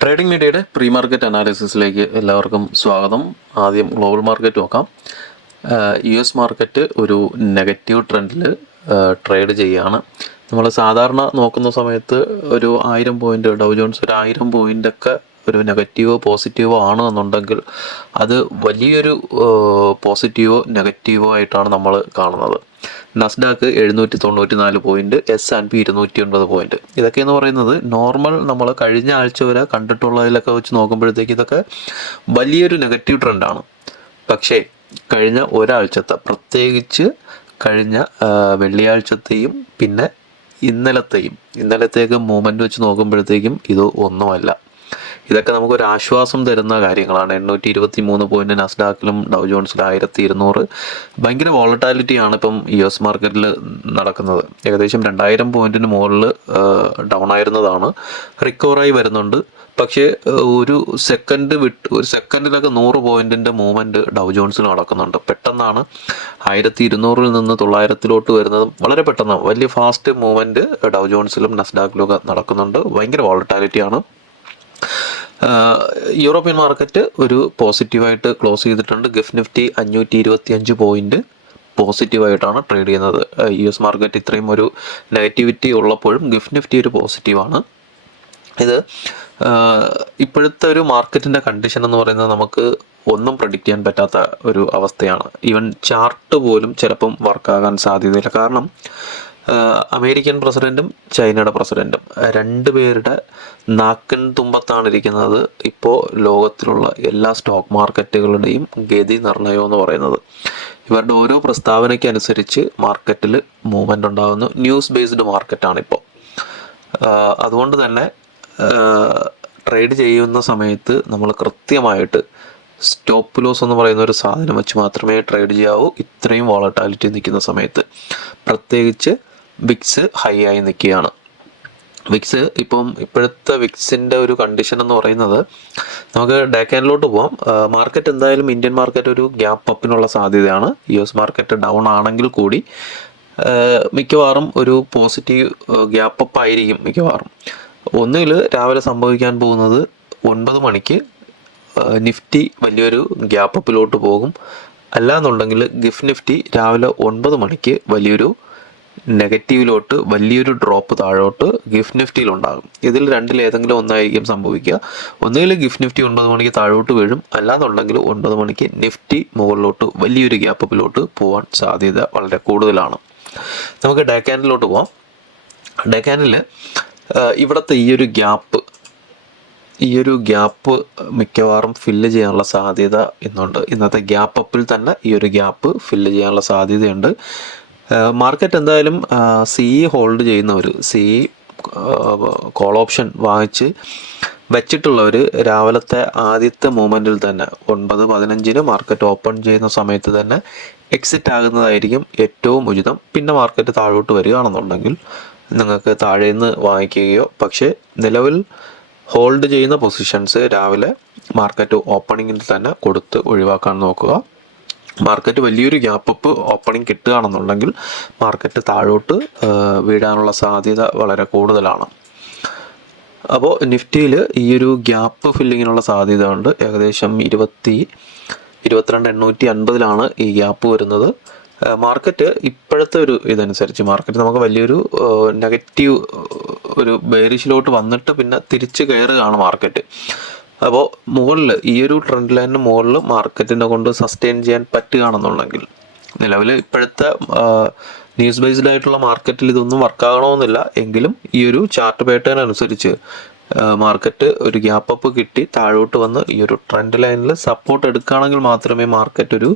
Trading മീഡിയയുടെ pre market അനാലിസിസിലേക്ക് എല്ലാവർക്കും സ്വാഗതം. ആദ്യം ഗ്ലോബൽ മാർക്കറ്റ് നോക്കാം. US മാർക്കറ്റ് ഒരു നെഗറ്റീവ് ട്രെൻഡിൽ ട്രേഡ് ചെയ്യുകയാണ്. നമ്മൾ സാധാരണ നോക്കുന്ന സമയത്ത് ഒരു 1000 പോയിൻ്റ്, ഡൗ ജോൺസ് ഒരു 1000 പോയിൻ്റൊക്കെ ഒരു നെഗറ്റീവോ പോസിറ്റീവോ ആണ് എന്നുണ്ടെങ്കിൽ അത് വലിയൊരു പോസിറ്റീവോ നെഗറ്റീവോ ആയിട്ടാണ് നമ്മൾ കാണുന്നത്. നസ്ഡാക്ക് 794 പോയിന്റ്, S&P 209 പോയിന്റ്. ഇതൊക്കെയെന്ന് പറയുന്നത് നോർമൽ നമ്മൾ കഴിഞ്ഞ ആഴ്ച വരെ കണ്ടിട്ടുള്ളതിലൊക്കെ വെച്ച് നോക്കുമ്പോഴത്തേക്ക് ഇതൊക്കെ വലിയൊരു നെഗറ്റീവ് ട്രെൻഡാണ്. പക്ഷേ കഴിഞ്ഞ ഒരാഴ്ചത്തെ, പ്രത്യേകിച്ച് കഴിഞ്ഞ വെള്ളിയാഴ്ചത്തെയും പിന്നെ ഇന്നലത്തേക്ക് മൂവ്മെൻറ്റ് വെച്ച് നോക്കുമ്പോഴത്തേക്കും ഇത് ഒന്നുമല്ല. ഇതൊക്കെ നമുക്കൊരു ആശ്വാസം തരുന്ന കാര്യങ്ങളാണ്. 823 പോയിന്റ് നസ്ഡാക്കിലും ഡൗ ജോൺസിലും 1200. ഭയങ്കര വോളറ്റാലിറ്റിയാണ് ഇപ്പം US മാർക്കറ്റിൽ നടക്കുന്നത്. ഏകദേശം 2000 പോയിന്റിന് മുകളിൽ ഡൗൺ ആയിരുന്നതാണ്, റിക്കവറായി വരുന്നുണ്ട്. പക്ഷേ ഒരു സെക്കൻഡിലൊക്കെ 100 പോയിന്റിൻ്റെ മൂവ്മെൻറ്റ് ഡൗ ജോൺസിൽ നടക്കുന്നുണ്ട്. പെട്ടെന്നാണ് 1200 നിന്ന് 900 വരുന്നത്. വളരെ പെട്ടെന്ന് വലിയ ഫാസ്റ്റ് മൂവ്മെൻറ്റ് ഡൗ ജോൺസിലും നസ്ഡാക്കിലും ഒക്കെ നടക്കുന്നുണ്ട്. ഭയങ്കര വോളറ്റാലിറ്റിയാണ്. യൂറോപ്യൻ മാർക്കറ്റ് ഒരു പോസിറ്റീവായിട്ട് ക്ലോസ് ചെയ്തിട്ടുണ്ട്. ഗിഫ് നിഫ്റ്റി 525 പോയിന്റ് പോസിറ്റീവായിട്ടാണ് ട്രേഡ് ചെയ്യുന്നത്. US മാർക്കറ്റ് ഇത്രയും ഒരു നെഗറ്റിവിറ്റി ഉള്ളപ്പോഴും ഗിഫ് നിഫ്റ്റി ഒരു പോസിറ്റീവാണ്. ഇത് ഇപ്പോഴത്തെ ഒരു മാർക്കറ്റിൻ്റെ കണ്ടീഷൻ എന്ന് പറയുന്നത് നമുക്ക് ഒന്നും പ്രഡിക്റ്റ് ചെയ്യാൻ പറ്റാത്ത ഒരു അവസ്ഥയാണ്. ഈവൻ ചാർട്ട് പോലും ചിലപ്പം വർക്കാകാൻ സാധ്യതയില്ല. കാരണം അമേരിക്കൻ പ്രസിഡൻറ്റും ചൈനയുടെ പ്രസിഡൻറ്റും രണ്ടുപേരുടെ നാക്കിൻ തുമ്പത്താണ് ഇരിക്കുന്നത് ഇപ്പോൾ ലോകത്തിലുള്ള എല്ലാ സ്റ്റോക്ക് മാർക്കറ്റുകളുടെയും ഗതി നിർണ്ണയം എന്ന് പറയുന്നത്. ഇവരുടെ ഓരോ പ്രസ്താവനയ്ക്ക് അനുസരിച്ച് മാർക്കറ്റിൽ മൂവ്മെൻ്റ് ഉണ്ടാകുന്നു. ന്യൂസ് ബേസ്ഡ് മാർക്കറ്റാണിപ്പോൾ. അതുകൊണ്ട് തന്നെ ട്രേഡ് ചെയ്യുന്ന സമയത്ത് നമ്മൾ കൃത്യമായിട്ട് സ്റ്റോപ്പ് ലോസ് എന്ന് പറയുന്ന ഒരു സാധനം വെച്ച് മാത്രമേ ട്രേഡ് ചെയ്യാവൂ. ഇത്രയും വോളറ്റാലിറ്റി നിൽക്കുന്ന സമയത്ത്, പ്രത്യേകിച്ച് വിക്സ് ഹൈ ആയി നിൽക്കുകയാണ്. വിക്സ് ഇപ്പോഴത്തെ വിക്സിൻ്റെ ഒരു കണ്ടീഷൻ എന്ന് പറയുന്നത്, നമുക്ക് ഡേ ക്യാൻഡിലോട്ട് പോവാം. മാർക്കറ്റ് എന്തായാലും ഇന്ത്യൻ മാർക്കറ്റ് ഒരു ഗ്യാപ്പ് അപ്പിനുള്ള സാധ്യതയാണ്. US മാർക്കറ്റ് ഡൗൺ ആണെങ്കിൽ കൂടി മിക്കവാറും ഒരു പോസിറ്റീവ് ഗ്യാപ്പ് അപ്പ് ആയിരിക്കും മിക്കവാറും. ഒന്നുകിൽ രാവിലെ സംഭവിക്കാൻ പോകുന്നത് 9 മണിക്ക് നിഫ്റ്റി വലിയൊരു ഗ്യാപ്പ് അപ്പിലോട്ട് പോകും, അല്ലാന്നുണ്ടെങ്കിൽ ഗിഫ് നിഫ്റ്റി രാവിലെ 9 മണിക്ക് വലിയൊരു നെഗറ്റീവിലോട്ട്, വലിയൊരു ഡ്രോപ്പ് താഴോട്ട് ഗിഫ് നിഫ്റ്റിയിലുണ്ടാകും. ഇതിൽ രണ്ടിലേതെങ്കിലും ഒന്നായിരിക്കും സംഭവിക്കുക. ഒന്നുകിൽ ഗിഫ് നിഫ്റ്റി 9 മണിക്ക് താഴോട്ട് വീഴും, അല്ലാന്നുണ്ടെങ്കിൽ 9 മണിക്ക് നിഫ്റ്റി മുകളിലോട്ട് വലിയൊരു ഗ്യാപ്പ് അപ്പിലോട്ട് പോകാൻ സാധ്യത വളരെ കൂടുതലാണ്. നമുക്ക് ഡേ ക്യാൻഡിലോട്ട് പോവാം. ഡേ ക്യാൻഡിൽ ഇവിടുത്തെ ഈ ഒരു ഗ്യാപ്പ് മിക്കവാറും ഫില്ല് ചെയ്യാനുള്ള സാധ്യത ഇന്നുണ്ട്. ഇന്നത്തെ ഗ്യാപ്പ് അപ്പിൽ തന്നെ ഈ ഒരു ഗ്യാപ്പ് ഫില്ല് ചെയ്യാനുള്ള സാധ്യതയുണ്ട്. മാർക്കറ്റ് എന്തായാലും CE ഹോൾഡ് ചെയ്യുന്നവർ, CE കോൾ ഓപ്ഷൻ വാങ്ങിച്ച് വെച്ചിട്ടുള്ളവർ രാവിലത്തെ ആദ്യത്തെ മൂവ്മെൻറ്റിൽ തന്നെ 9:15 മാർക്കറ്റ് ഓപ്പൺ ചെയ്യുന്ന സമയത്ത് തന്നെ എക്സിറ്റ് ആകുന്നതായിരിക്കും ഏറ്റവും ഉചിതം. പിന്നെ മാർക്കറ്റ് താഴോട്ട് വരികയാണെന്നുണ്ടെങ്കിൽ നിങ്ങൾക്ക് താഴെ നിന്ന് വാങ്ങിക്കുകയോ, പക്ഷേ നിലവിൽ ഹോൾഡ് ചെയ്യുന്ന പൊസിഷൻസ് രാവിലെ മാർക്കറ്റ് ഓപ്പണിങ്ങിൽ തന്നെ കൊടുത്ത് ഒഴിവാക്കാൻ നോക്കുക. മാർക്കറ്റ് വലിയൊരു ഗ്യാപ്പ് അപ്പ് ഓപ്പണിംഗ് കിട്ടുകയാണെന്നുണ്ടെങ്കിൽ മാർക്കറ്റ് താഴോട്ട് വീഴാനുള്ള സാധ്യത വളരെ കൂടുതലാണ്. അപ്പോൾ നിഫ്റ്റിയിൽ ഈ ഒരു ഗ്യാപ്പ് ഫില്ലിങ്ങിനുള്ള സാധ്യത ഉണ്ട്. ഏകദേശം 22,850 ഈ ഗ്യാപ്പ് വരുന്നത്. മാർക്കറ്റ് ഇപ്പോഴത്തെ ഒരു ഇതനുസരിച്ച് മാർക്കറ്റ് നമുക്ക് വലിയൊരു നെഗറ്റീവ് ഒരു ബെയറിഷിലോട്ട് വന്നിട്ട് പിന്നെ തിരിച്ച് കയറുകയാണ് മാർക്കറ്റ്. അപ്പോൾ മുകളിൽ ഈ ഒരു ട്രെൻഡ് ലൈനിന് മുകളിൽ മാർക്കറ്റിനെ കൊണ്ട് സസ്റ്റെയിൻ ചെയ്യാൻ പറ്റുകയാണെന്നുണ്ടെങ്കിൽ, നിലവിൽ ഇപ്പോഴത്തെ ന്യൂസ് ബേസ്ഡ് ആയിട്ടുള്ള മാർക്കറ്റിൽ ഇതൊന്നും വർക്കാകണമെന്നില്ല, എങ്കിലും ഈ ഒരു ചാർട്ട് പാറ്റേൺ അനുസരിച്ച് മാർക്കറ്റ് ഒരു ഗ്യാപ്പ് അപ്പ് കിട്ടി താഴോട്ട് വന്ന് ഈ ഒരു ട്രെൻഡ് ലൈനിൽ സപ്പോർട്ട് എടുക്കുകയാണെങ്കിൽ മാത്രമേ മാർക്കറ്റ് ഒരു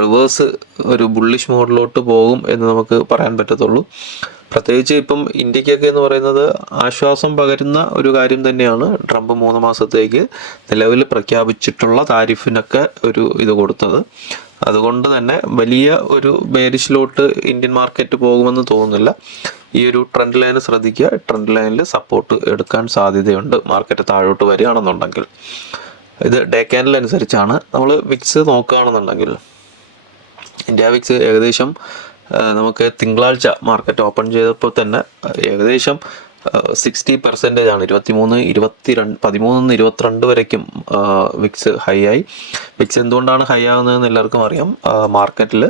റിവേഴ്സ്, ഒരു ബുള്ളിഷ് മോഡിലോട്ട് പോകും എന്ന് നമുക്ക് പറയാൻ പറ്റത്തുള്ളൂ. പ്രത്യേകിച്ച് ഇപ്പം ഇന്ത്യക്കൊക്കെ എന്ന് പറയുന്നത് ആശ്വാസം പകരുന്ന ഒരു കാര്യം തന്നെയാണ് ട്രംപ് 3 മാസത്തേക്ക് നിലവിൽ പ്രഖ്യാപിച്ചിട്ടുള്ള താരിഫിനൊക്കെ ഒരു ഇത് കൊടുത്തത്. അതുകൊണ്ട് തന്നെ വലിയ ഒരു ബേരിഷിലോട്ട് ഇന്ത്യൻ മാർക്കറ്റ് പോകുമെന്ന് തോന്നുന്നില്ല. ഈ ഒരു ട്രെൻഡ് ലൈൻ ശ്രദ്ധിക്കുക. ട്രെൻഡ് ലൈനിൽ സപ്പോർട്ട് എടുക്കാൻ സാധ്യതയുണ്ട് മാർക്കറ്റ് താഴോട്ട് വരികയാണെന്നുണ്ടെങ്കിൽ. ഇത് ഡേ ക്യാൻഡിൽ അനുസരിച്ചാണ്. നമ്മൾ വിക്സ് നോക്കുകയാണെന്നുണ്ടെങ്കിൽ ഇന്ത്യ വിക്സ് ഏകദേശം നമുക്ക് തിങ്കളാഴ്ച മാർക്കറ്റ് ഓപ്പൺ ചെയ്തപ്പോൾ തന്നെ ഏകദേശം 60% ആണ്. 13 വരയ്ക്കും വിക്സ് ഹൈ ആയി. വിക്സ് എന്തുകൊണ്ടാണ് ഹൈ ആകുന്നതെന്ന് എല്ലാവർക്കും അറിയാം. മാർക്കറ്റിൽ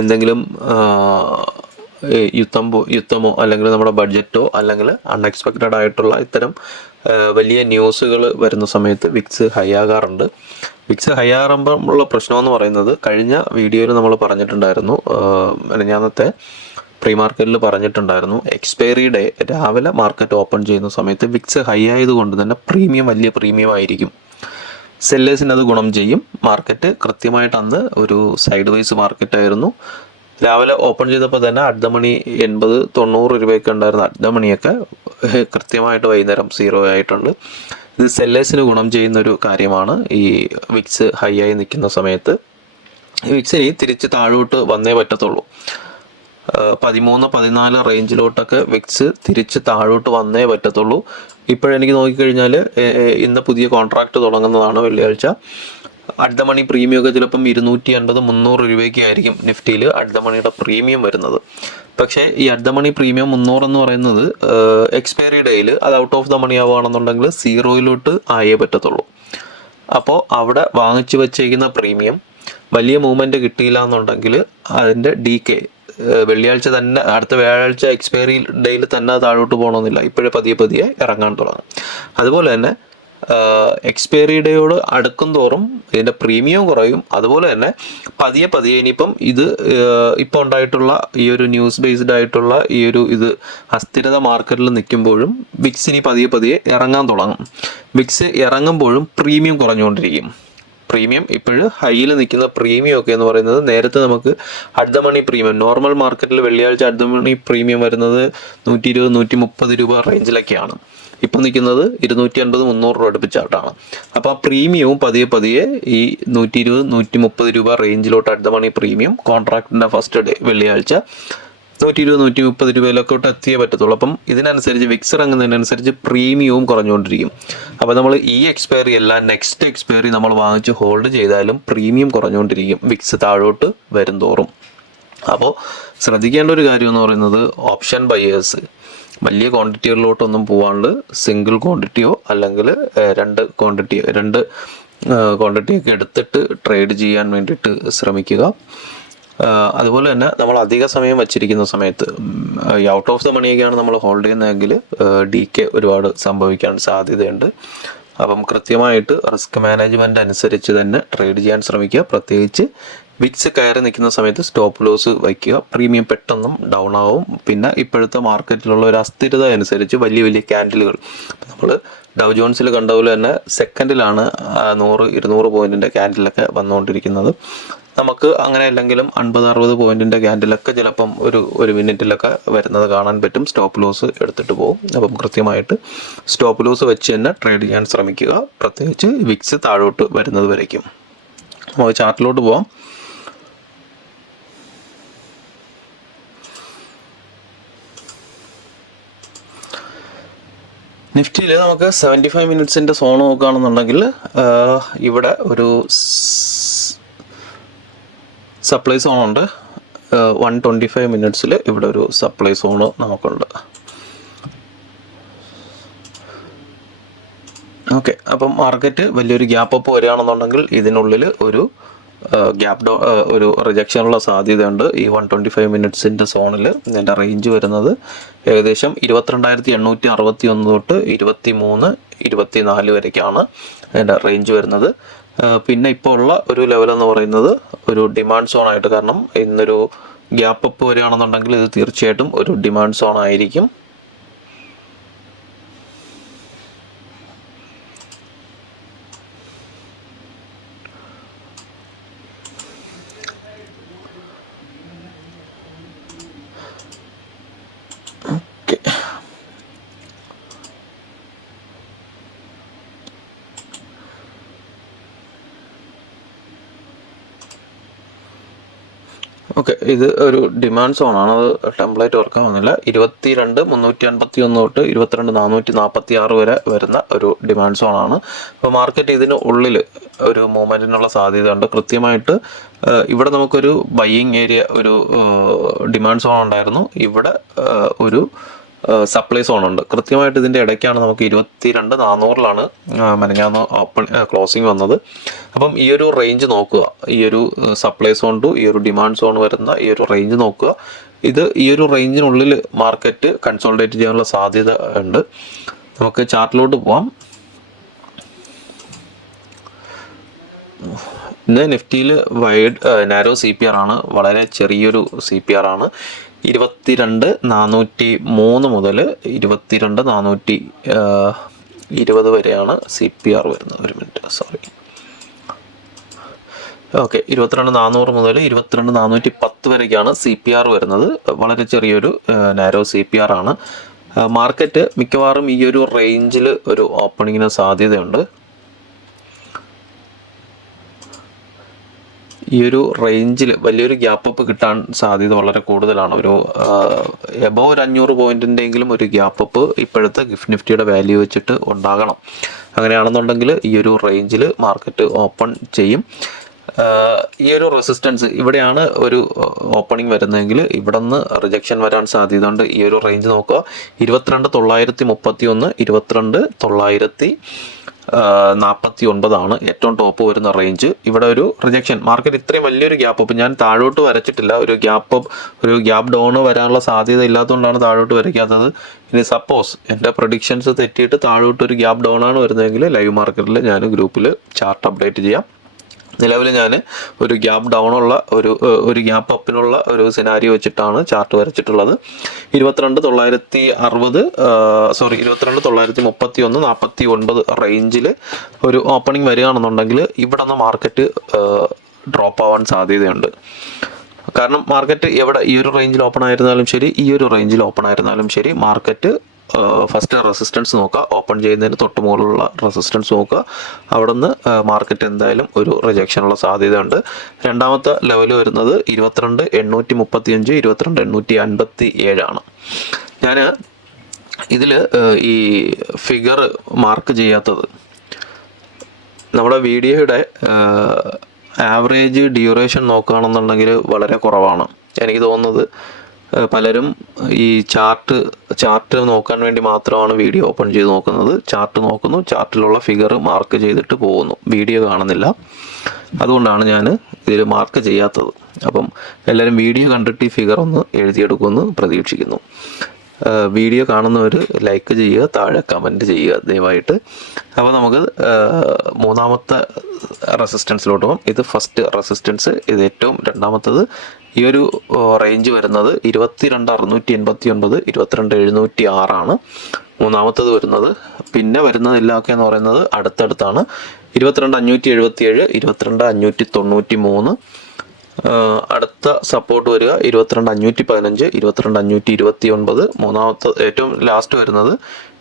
എന്തെങ്കിലും യുദ്ധമോ അല്ലെങ്കിൽ നമ്മുടെ ബഡ്ജറ്റോ അല്ലെങ്കിൽ അൺഎക്സ്പെക്റ്റഡ് ആയിട്ടുള്ള ഇത്തരം വലിയ ന്യൂസുകൾ വരുന്ന സമയത്ത് വിക്സ് ഹൈ ആകാറുണ്ട്. വിക്സ് ഹൈ ആകുമ്പോൾ ഉള്ള പ്രശ്നമെന്ന് പറയുന്നത്, കഴിഞ്ഞ വീഡിയോയിൽ നമ്മൾ പറഞ്ഞിട്ടുണ്ടായിരുന്നു, ഞാനത്തെ പ്രീ മാർക്കറ്റിൽ പറഞ്ഞിട്ടുണ്ടായിരുന്നു, എക്സ്പയറി ഡേ രാവിലെ മാർക്കറ്റ് ഓപ്പൺ ചെയ്യുന്ന സമയത്ത് വിക്സ് ഹൈ ആയതുകൊണ്ട് തന്നെ വലിയ പ്രീമിയം ആയിരിക്കും. സെല്ലേഴ്സിന് അത് ഗുണം ചെയ്യും. മാർക്കറ്റ് കൃത്യമായിട്ട് അന്ന് ഒരു സൈഡ് വൈസ് മാർക്കറ്റായിരുന്നു. രാവിലെ ഓപ്പൺ ചെയ്തപ്പോൾ തന്നെ അറ്റ് ദ മണി 80-90 രൂപയൊക്കെ ഉണ്ടായിരുന്ന അറ്റ് ദ മണിയൊക്കെ കൃത്യമായിട്ട് വൈകുന്നേരം 0 ആയിട്ടുണ്ട്. ഇത് സെല്ലേഴ്സിന് ഗുണം ചെയ്യുന്നൊരു കാര്യമാണ്. ഈ വിക്സ് ഹൈ ആയി നിൽക്കുന്ന സമയത്ത് വിക്സിന് തിരിച്ച് താഴോട്ട് വന്നേ പറ്റത്തുള്ളൂ. 13-14 റേഞ്ചിലോട്ടൊക്കെ വിക്സ് തിരിച്ച് താഴോട്ട് വന്നേ പറ്റത്തുള്ളൂ. ഇപ്പോഴെനിക്ക് നോക്കിക്കഴിഞ്ഞാൽ ഇന്ന് പുതിയ കോൺട്രാക്റ്റ് തുടങ്ങുന്നതാണ് വെള്ളിയാഴ്ച. അറ്റ് ദ മണി പ്രീമിയം ഒക്കെ ചിലപ്പം 250-300 രൂപയ്ക്ക് ആയിരിക്കും നിഫ്റ്റിയിൽ അറ്റ് ദ മണിയുടെ പ്രീമിയം വരുന്നത്. പക്ഷേ ഈ അറ്റ് ദ മണി പ്രീമിയം 300 എന്ന് പറയുന്നത് എക്സ്പയറി ഡേയിൽ അത് ഔട്ട് ഓഫ് ദ മണി ആവുകയാണെന്നുണ്ടെങ്കിൽ 0 ആയേ പറ്റത്തുള്ളൂ. അപ്പോൾ അവിടെ വാങ്ങിച്ചു വച്ചേക്കുന്ന പ്രീമിയം വലിയ മൂവ്മെൻറ്റ് കിട്ടിയില്ല എന്നുണ്ടെങ്കിൽ അതിൻ്റെ DK വെള്ളിയാഴ്ച തന്നെ, അടുത്ത വ്യാഴാഴ്ച എക്സ്പയറി ഡേയിൽ തന്നെ താഴോട്ട് പോകണമെന്നില്ല. ഇപ്പോഴേ പതിയെ ഇറങ്ങാൻ തുടങ്ങും. അതുപോലെ തന്നെ എക്സ്പയറി ഡേയോട് അടുക്കും തോറും ഇതിൻ്റെ പ്രീമിയം കുറയും. അതുപോലെ തന്നെ പതിയെ ഇനിയിപ്പം ഇത് ഇപ്പോൾ ഉണ്ടായിട്ടുള്ള ഈ ഒരു ന്യൂസ് ബേസ്ഡ് ആയിട്ടുള്ള ഈ ഒരു അസ്ഥിരത മാർക്കറ്റിൽ നിൽക്കുമ്പോഴും വിക്സിനി പതിയെ ഇറങ്ങാൻ തുടങ്ങും. വിക്സ് ഇറങ്ങുമ്പോഴും പ്രീമിയം കുറഞ്ഞുകൊണ്ടിരിക്കും. പ്രീമിയം ഇപ്പോഴും ഹൈയിൽ നിൽക്കുന്ന പ്രീമിയം ഒക്കെ എന്ന് പറയുന്നത്, നേരത്തെ നമുക്ക് at the money premium normal മാർക്കറ്റിൽ വെള്ളിയാഴ്ച അറ്റ് ദ മണി പ്രീമിയം വരുന്നത് 120-130 രൂപ റേഞ്ചിലൊക്കെയാണ്. ഇപ്പം നിൽക്കുന്നത് 250-300 രൂപ അടുപ്പിച്ചായിട്ടാണ്. അപ്പോൾ ആ പ്രീമിയവും പതിയെ ഈ 120-130 രൂപ റേഞ്ചിലോട്ട് അറ്റ് ദ മണി പ്രീമിയം കോൺട്രാക്റ്റിൻ്റെ ഫസ്റ്റ് ഡേ വെള്ളിയാഴ്ച 120-130 രൂപയിലൊക്കെ എത്തിയേ പറ്റത്തുള്ളൂ. അപ്പം ഇതിനനുസരിച്ച് വിക്സ് ഇറങ്ങുന്നതിനനുസരിച്ച് പ്രീമിയവും കുറഞ്ഞുകൊണ്ടിരിക്കും. അപ്പോൾ നമ്മൾ ഈ എക്സ്പയറി അല്ല, നെക്സ്റ്റ് എക്സ്പയറി നമ്മൾ വാങ്ങിച്ച് ഹോൾഡ് ചെയ്താലും പ്രീമിയം കുറഞ്ഞുകൊണ്ടിരിക്കും വിക്സ് താഴോട്ട് വരും തോറും. അപ്പോൾ ശ്രദ്ധിക്കേണ്ട ഒരു കാര്യം എന്ന് പറയുന്നത്, ഓപ്ഷൻ ബയേഴ്സ് വലിയ ക്വാണ്ടിറ്റികളിലോട്ടൊന്നും പോവാണ്ട് സിംഗിൾ ക്വാണ്ടിറ്റിയോ അല്ലെങ്കിൽ രണ്ട് ക്വാണ്ടിറ്റിയൊക്കെ എടുത്തിട്ട് ട്രേഡ് ചെയ്യാൻ വേണ്ടിയിട്ട് ശ്രമിക്കുക. അതുപോലെ തന്നെ നമ്മൾ അധിക സമയം വച്ചിരിക്കുന്ന സമയത്ത് ഔട്ട് ഓഫ് ദ മണിയൊക്കെയാണ് നമ്മൾ ഹോൾഡ് ചെയ്യുന്നതെങ്കിൽ DK ഒരുപാട് സംഭവിക്കാൻ സാധ്യതയുണ്ട്. അപ്പം കൃത്യമായിട്ട് റിസ്ക് മാനേജ്മെൻ്റ് അനുസരിച്ച് തന്നെ ട്രേഡ് ചെയ്യാൻ ശ്രമിക്കുക. പ്രത്യേകിച്ച് വിക്സ് കയറി നിൽക്കുന്ന സമയത്ത് സ്റ്റോപ്പ് ലോസ് വയ്ക്കുക. പ്രീമിയം പെട്ടെന്നും ഡൗൺ ആവും. പിന്നെ ഇപ്പോഴത്തെ മാർക്കറ്റിലുള്ള ഒരു അസ്ഥിരത അനുസരിച്ച് വലിയ ക്യാൻഡിലുകൾ നമ്മൾ ഡൗ ജോൺസിൽ കണ്ട പോലെ തന്നെ സെക്കൻഡിലാണ് 100-200 പോയിൻറ്റിൻ്റെ ക്യാൻഡിലൊക്കെ വന്നുകൊണ്ടിരിക്കുന്നത്. നമുക്ക് അങ്ങനെ അല്ലെങ്കിലും 50-60 പോയിൻറ്റിൻ്റെ ക്യാൻഡിലൊക്കെ ചിലപ്പം ഒരു മിനിറ്റിലൊക്കെ വരുന്നത് കാണാൻ പറ്റും. സ്റ്റോപ്പ് ലോസ് എടുത്തിട്ട് പോകും. അപ്പം കൃത്യമായിട്ട് സ്റ്റോപ്പ് ലോസ് വെച്ച് തന്നെ ട്രേഡ് ചെയ്യാൻ ശ്രമിക്കുക, പ്രത്യേകിച്ച് വിക്സ് താഴോട്ട് വരുന്നത് വരയ്ക്കും. നമുക്ക് ചാർട്ടിലോട്ട് പോവാം. നിഫ്റ്റിയിൽ നമുക്ക് 75 മിനിറ്റ്സിൻ്റെ സോൺ നോക്കുകയാണെന്നുണ്ടെങ്കിൽ ഇവിടെ ഒരു സപ്ലൈ സോണുണ്ട്. 125 മിനിറ്റ്സിൽ ഇവിടെ ഒരു സപ്ലൈ സോണ് നമുക്കുണ്ട്. ഓക്കെ, അപ്പം മാർക്കറ്റ് വലിയൊരു ഗ്യാപ്പ് അപ്പ് വരികയാണെന്നുണ്ടെങ്കിൽ ഇതിനുള്ളിൽ ഒരു ഒരു റിജക്ഷനുള്ള സാധ്യതയുണ്ട്. ഈ 125 മിനിറ്റ്സിൻ്റെ സോണിൽ ഇതിൻ്റെ റേഞ്ച് വരുന്നത് ഏകദേശം 22,861 തൊട്ട് 23-24 വരയ്ക്കാണ് ഇതിൻ്റെ റേഞ്ച് വരുന്നത്. പിന്നെ ഇപ്പോൾ ഉള്ള ഒരു ലെവലെന്ന് പറയുന്നത് ഒരു ഡിമാൻഡ് സോണായിട്ട്, കാരണം ഇന്നൊരു ഗ്യാപ്പ് അപ്പ് വരികയാണെന്നുണ്ടെങ്കിൽ ഇത് തീർച്ചയായിട്ടും ഒരു ഡിമാൻഡ് സോൺ ആയിരിക്കും. ഓക്കെ, ഇത് ഒരു ഡിമാൻഡ് സോണാണ്. അത് ടെംപ്ലേറ്റ് വർക്കാൻ വന്നില്ല. 22,351 തൊട്ട് 22,446 വരെ വരുന്ന ഒരു ഡിമാൻഡ് സോണാണ്. അപ്പോൾ മാർക്കറ്റ് ഇതിന് ഉള്ളിൽ ഒരു മൂവ്മെൻറ്റിനുള്ള സാധ്യതയുണ്ട്. കൃത്യമായിട്ട് ഇവിടെ നമുക്കൊരു ബൈയിങ് ഏരിയ, ഒരു ഡിമാൻഡ് സോൺ ഉണ്ടായിരുന്നു. ഇവിടെ ഒരു സപ്ലൈ സോൺ ഉണ്ട്. കൃത്യമായിട്ട് ഇതിൻ്റെ ഇടയ്ക്കാണ് നമുക്ക് 22,400 മെനഞ്ഞാന്ന് ഓപ്പൺ ക്ലോസിങ് വന്നത്. അപ്പം ഈ ഒരു റേഞ്ച് നോക്കുക, ഈ ഒരു സപ്ലൈ സോൺ ടു ഈ ഒരു ഡിമാൻഡ് സോൺ വരുന്ന ഈ ഒരു റേഞ്ച് നോക്കുക. ഈ ഒരു റേഞ്ചിനുള്ളിൽ മാർക്കറ്റ് കൺസോളിഡേറ്റ് ചെയ്യാനുള്ള സാധ്യത ഉണ്ട്. നമുക്ക് ചാർട്ടിലോട്ട് പോവാം. ഇന്ന് നിഫ്റ്റിയിൽ നാരോ CPR ആണ്, വളരെ ചെറിയൊരു CPR ആണ്. 22,403 മുതൽ 22,420 വരെയാണ് CPR വരുന്നത്. ഒരു മിനിറ്റ്, സോറി. ഓക്കെ, 22,400 മുതൽ 22,410 വരെയൊക്കെയാണ് CPR വരുന്നത്. വളരെ ചെറിയൊരു നാരോ CPR ആണ്. മാർക്കറ്റ് മിക്കവാറും ഈ ഒരു റേഞ്ചിൽ ഒരു ഓപ്പണിങ്ങിന് സാധ്യതയുണ്ട്. ഈ ഒരു റേഞ്ചിൽ വലിയൊരു ഗ്യാപ്പ് അപ്പ് കിട്ടാൻ സാധ്യത വളരെ കൂടുതലാണ്. ഒരു എബോവ് ഒരു 500 പോയിന്റിൻ്റെയെങ്കിലും ഒരു ഗ്യാപ്പ് അപ്പ് ഇപ്പോഴത്തെ ഗിഫ്റ്റ് നിഫ്റ്റിയുടെ വാല്യൂ വെച്ചിട്ട് ഉണ്ടാകണം. അങ്ങനെയാണെന്നുണ്ടെങ്കിൽ ഈ ഒരു റേഞ്ചിൽ മാർക്കറ്റ് ഓപ്പൺ ചെയ്യും. ഈ ഒരു റെസിസ്റ്റൻസ് ഇവിടെയാണ് ഒരു ഓപ്പണിംഗ് വരുന്നതെങ്കിൽ ഇവിടെ നിന്ന് റിജക്ഷൻ വരാൻ സാധ്യതയുണ്ട്. ഈ ഒരു റേഞ്ച് നോക്കുക, 22,931 22,949 ഏറ്റവും ടോപ്പ് വരുന്ന റേഞ്ച്. ഇവിടെ ഒരു റിജക്ഷൻ, മാർക്കറ്റ് ഇത്രയും വലിയൊരു ഗ്യാപ്പ് അപ്പ് ഞാൻ താഴോട്ട് വരച്ചിട്ടില്ല. ഒരു ഗ്യാപ്പ് ഡൗൺ വരാനുള്ള സാധ്യത ഇല്ലാത്തതുകൊണ്ടാണ് താഴോട്ട് വരയ്ക്കാത്തത്. ഇനി സപ്പോസ് എൻ്റെ പ്രഡിക്ഷൻസ് തെറ്റിയിട്ട് താഴോട്ട് ഒരു ഗ്യാപ്പ് ഡൗൺ ആണ് വരുന്നതെങ്കിൽ ലൈവ് മാർക്കറ്റിൽ ഞാൻ ഗ്രൂപ്പിൽ ചാർട്ട് അപ്ഡേറ്റ് ചെയ്യാം. നിലവിൽ ഞാൻ ഒരു ഗ്യാപ്പ് ഡൗൺ ഉള്ള ഒരു ഗ്യാപ്പ് അപ്പിനുള്ള ഒരു സിനാരിയോ വെച്ചിട്ടാണ് ചാർട്ട് വരച്ചിട്ടുള്ളത്. 22,931 49 റേഞ്ചിൽ ഒരു ഓപ്പണിംഗ് വരികയാണെന്നുണ്ടെങ്കിൽ ഇവിടെ നിന്ന് മാർക്കറ്റ് ഡ്രോപ്പ് ആവാൻ സാധ്യതയുണ്ട്. കാരണം മാർക്കറ്റ് ഈ ഒരു റേഞ്ചിൽ ഓപ്പൺ ആയിരുന്നാലും ശരി, ഈ ഒരു റേഞ്ചിൽ ഓപ്പൺ ആയിരുന്നാലും ശരി, മാർക്കറ്റ് ഫസ്റ്റ് റെസിസ്റ്റൻസ് നോക്കുക, ഓപ്പൺ ചെയ്യുന്നതിന് തൊട്ട് മുകളിലുള്ള റെസിസ്റ്റൻസ് നോക്കുക. അവിടെ നിന്ന് മാർക്കറ്റ് എന്തായാലും ഒരു റിജക്ഷനുള്ള സാധ്യതയുണ്ട്. രണ്ടാമത്തെ ലെവൽ വരുന്നത് 22,835 22,857 ആണ്. ഞാൻ ഇതിൽ ഈ ഫിഗർ മാർക്ക് ചെയ്യാത്തത് നമ്മുടെ വീഡിയോയുടെ ആവറേജ് ഡ്യൂറേഷൻ നോക്കുകയാണെന്നുണ്ടെങ്കിൽ വളരെ കുറവാണ്. എനിക്ക് തോന്നുന്നത് പലരും ഈ ചാർട്ട് നോക്കാൻ വേണ്ടി മാത്രമാണ് വീഡിയോ ഓപ്പൺ ചെയ്ത് നോക്കുന്നത്. ചാർട്ട് നോക്കുന്നു, ചാർട്ടിലുള്ള ഫിഗർ മാർക്ക് ചെയ്തിട്ട് പോകുന്നു, വീഡിയോ കാണുന്നില്ല. അതുകൊണ്ടാണ് ഞാൻ ഇതിൽ മാർക്ക് ചെയ്യാത്തത്. അപ്പം എല്ലാവരും വീഡിയോ കണ്ടിട്ട് ഈ ഫിഗർ ഒന്ന് എഴുതിയെടുക്കുമെന്ന് പ്രതീക്ഷിക്കുന്നു. വീഡിയോ കാണുന്നവർ ലൈക്ക് ചെയ്യുക, താഴെ കമൻറ്റ് ചെയ്യുക ദയവായിട്ട്. അപ്പോൾ നമുക്ക് മൂന്നാമത്തെ റെസിസ്റ്റൻസിലോട്ട് പോകാം. ഇത് ഫസ്റ്റ് റെസിസ്റ്റൻസ്, ഇത് ഏറ്റവും രണ്ടാമത്തത്. ഈ ഒരു റേഞ്ച് വരുന്നത് 22,689 22,706 ആണ് മൂന്നാമത്തത് വരുന്നത്. പിന്നെ വരുന്നതെല്ലാമൊക്കെ എന്ന് പറയുന്നത് അടുത്തടുത്താണ്. 22,577 22,593. അടുത്ത സപ്പോർട്ട് വരിക 22,515 22,529. മൂന്നാമത്തെ ഏറ്റവും ലാസ്റ്റ് വരുന്നത്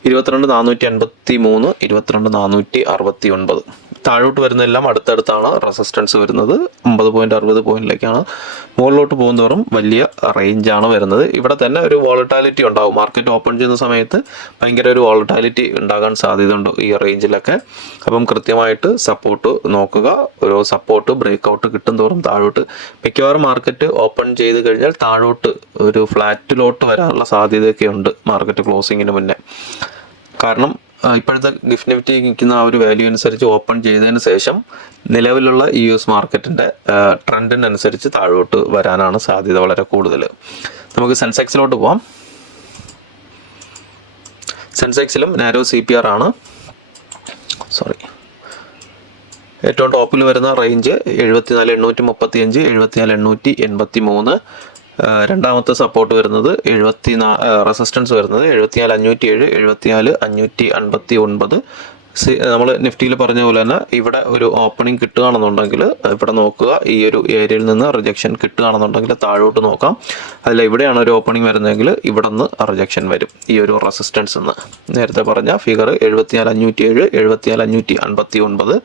22,453 22,469. താഴോട്ട് വരുന്നതെല്ലാം അടുത്തടുത്താണ് റെസിസ്റ്റൻസ് വരുന്നത്. 50.60 പോയിന്റിലേക്കാണ്. മുകളിലോട്ട് പോകുന്നതോറും വലിയ റേഞ്ചാണ് വരുന്നത്. ഇവിടെ തന്നെ ഒരു വോളറ്റാലിറ്റി ഉണ്ടാവും. മാർക്കറ്റ് ഓപ്പൺ ചെയ്യുന്ന സമയത്ത് ഭയങ്കര ഒരു വോളറ്റാലിറ്റി ഉണ്ടാകാൻ സാധ്യതയുണ്ട് ഈ റേഞ്ചിലൊക്കെ. അപ്പം കൃത്യമായിട്ട് സപ്പോർട്ട് നോക്കുക. ഒരു സപ്പോർട്ട് ബ്രേക്ക് ഔട്ട് കിട്ടും തോറും താഴോട്ട് മിക്കവാറും മാർക്കറ്റ് ഓപ്പൺ ചെയ്ത് കഴിഞ്ഞാൽ താഴോട്ട് ഒരു ഫ്ലാറ്റിലോട്ട് വരാനുള്ള സാധ്യതയൊക്കെ ഉണ്ട് മാർക്കറ്റ് ക്ലോസിങ്ങിന് മുന്നേ. കാരണം ഇപ്പോഴത്തെ ഗിഫ്റ്റ് നിഫ്റ്റി നിൽക്കുന്ന ആ ഒരു വാല്യൂ അനുസരിച്ച് ഓപ്പൺ ചെയ്തതിന് ശേഷം നിലവിലുള്ള US മാർക്കറ്റിൻ്റെ ട്രെൻഡിനനുസരിച്ച് താഴോട്ട് വരാനാണ് സാധ്യത വളരെ കൂടുതൽ. നമുക്ക് സെൻസെക്സിലോട്ട് പോവാം. സെൻസെക്സിലും നാരോ CPR ആണ്. ഏറ്റവും ടോപ്പിൽ വരുന്ന റേഞ്ച് 74,835 74,883. രണ്ടാമത്തെ സപ്പോർട്ട് വരുന്നത് റെസിസ്റ്റൻസ് വരുന്നത് 74,507 74,559. നമ്മൾ നിഫ്റ്റിയിൽ പറഞ്ഞ പോലെ തന്നെ ഇവിടെ ഒരു ഓപ്പണിംഗ് കിട്ടുകയാണെന്നുണ്ടെങ്കിൽ ഇവിടെ നോക്കുക, ഈ ഒരു ഏരിയയിൽ നിന്ന് റിജക്ഷൻ കിട്ടുകയാണെന്നുണ്ടെങ്കിൽ താഴോട്ട് നോക്കാം. അതിൽ ഇവിടെയാണ് ഒരു ഓപ്പണിംഗ് വരുന്നതെങ്കിൽ ഇവിടെ നിന്ന് റിജക്ഷൻ വരും. ഈ ഒരു റെസിസ്റ്റൻസ് എന്ന് നേരത്തെ പറഞ്ഞ ഫിഗർ 74,507 74,559.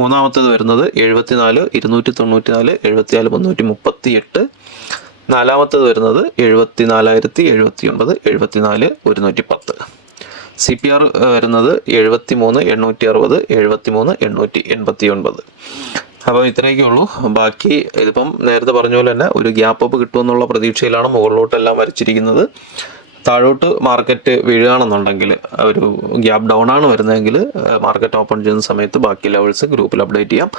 മൂന്നാമത്തേത് വരുന്നത് 74,294 74,338. നാലാമത്തേത് വരുന്നത് 74,079 74,110. CPR വരുന്നത് 73,860 73,889. അപ്പം ഇത്രയൊക്കെ ഉള്ളൂ. ബാക്കി ഇതിപ്പം നേരത്തെ പറഞ്ഞ പോലെ തന്നെ ഒരു ഗ്യാപ്പ് അപ്പ് കിട്ടുമെന്നുള്ള പ്രതീക്ഷയിലാണ് മുകളിലോട്ടെല്ലാം വരച്ചിരിക്കുന്നത്. താഴോട്ട് മാർക്കറ്റ് വീഴുകയാണെന്നുണ്ടെങ്കിൽ ഒരു ഗ്യാപ്പ് ഡൗൺ ആണ് വരുന്നതെങ്കിൽ മാർക്കറ്റ് ഓപ്പൺ ചെയ്യുന്ന സമയത്ത് ബാക്കി ലെവൽസ് ഗ്രൂപ്പിൽ അപ്ഡേറ്റ് ചെയ്യാം.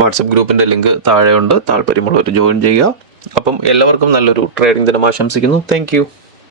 വാട്സപ്പ് ഗ്രൂപ്പിൻ്റെ ലിങ്ക് താഴെയുണ്ട്, താല്പര്യമുള്ളവർ ജോയിൻ ചെയ്യുക. അപ്പം എല്ലാവർക്കും നല്ലൊരു ട്രേഡിംഗ് ദിനം ആശംസിക്കുന്നു. താങ്ക്